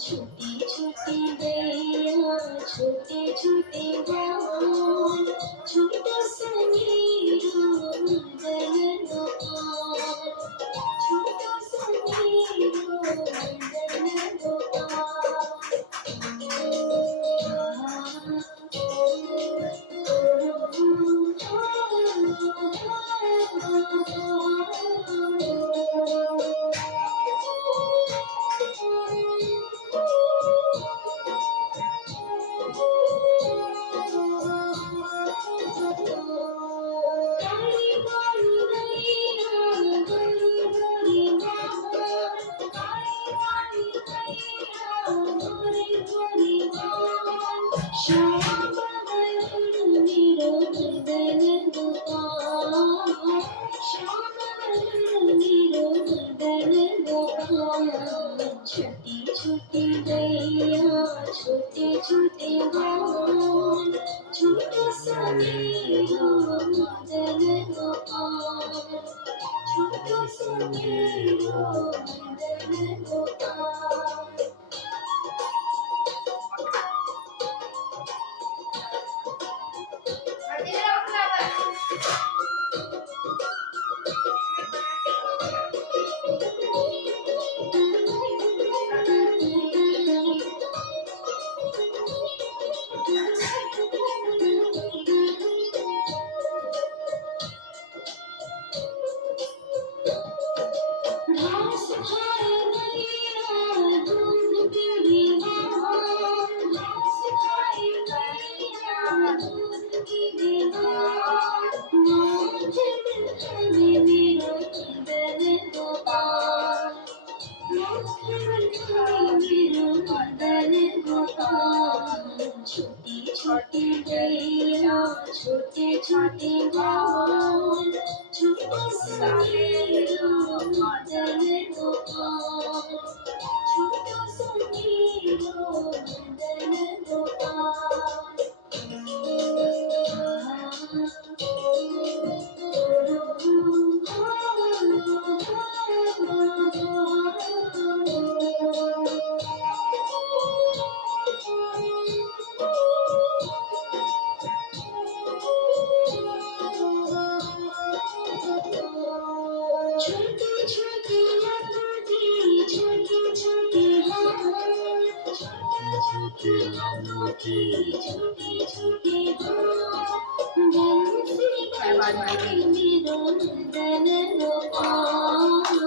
छोटी छोटी गैया छोटे छोटे गाँव छोटा सा नीरो मदन गोपाल छोटा सा नीरो मदन छोटी छोटी गैया छोटे छोटे गाँव छोटा सा नीरो मदन गोपाल छोटा सा नीरो मदन गोपाल घास खाए गैया दूध पीली गाय घास खाए गैया दूध पीली गाय नाथ मिठाई मेरो मदन गोपाल नाथ मिठाई मेरो मदन गोपाल छोटी छोटी गैया छोटे छोटे गाँव छोटा सा नीरो मदन गोपाल छोटा सा नीरो मदन गोपाल छोटी छोटी लंगोटी छोटी छोटी हाथ छोटी लंगोटी छोटी छोटी हाथ बंसी बजाए मेरो मदन गोपाल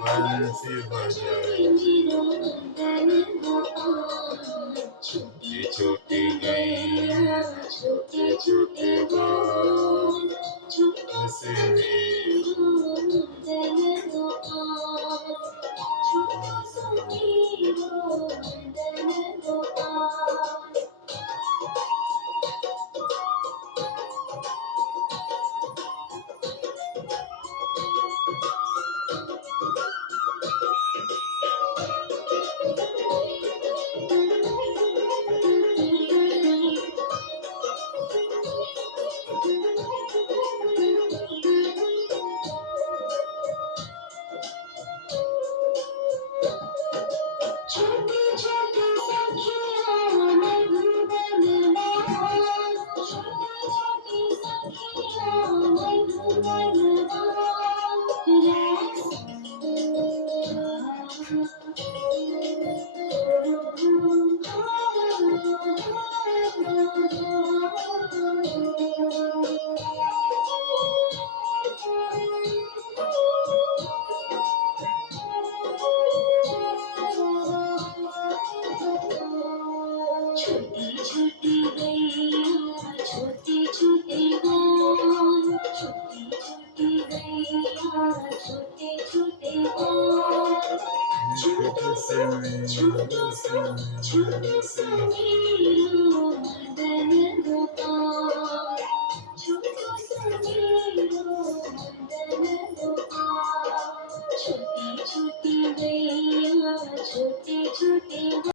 बंसी बजाए मेरो मदन गोपाल छोटी छोटी गैया छोटे छोटे गाँव छोटा सा नीरो मदन गोपाल छोटा सा नीरो मदन गोपाल छोटी छोटी सखियाँ मधुबन बाल छोटी छोटी सखियाँ मधुबन छोटी छोटी गैया छोटे छोटे गाँव छोटी छोटी गैया छोटे छोटे गाँव छोटा सा नीरो मदन गोपाल छोटा सा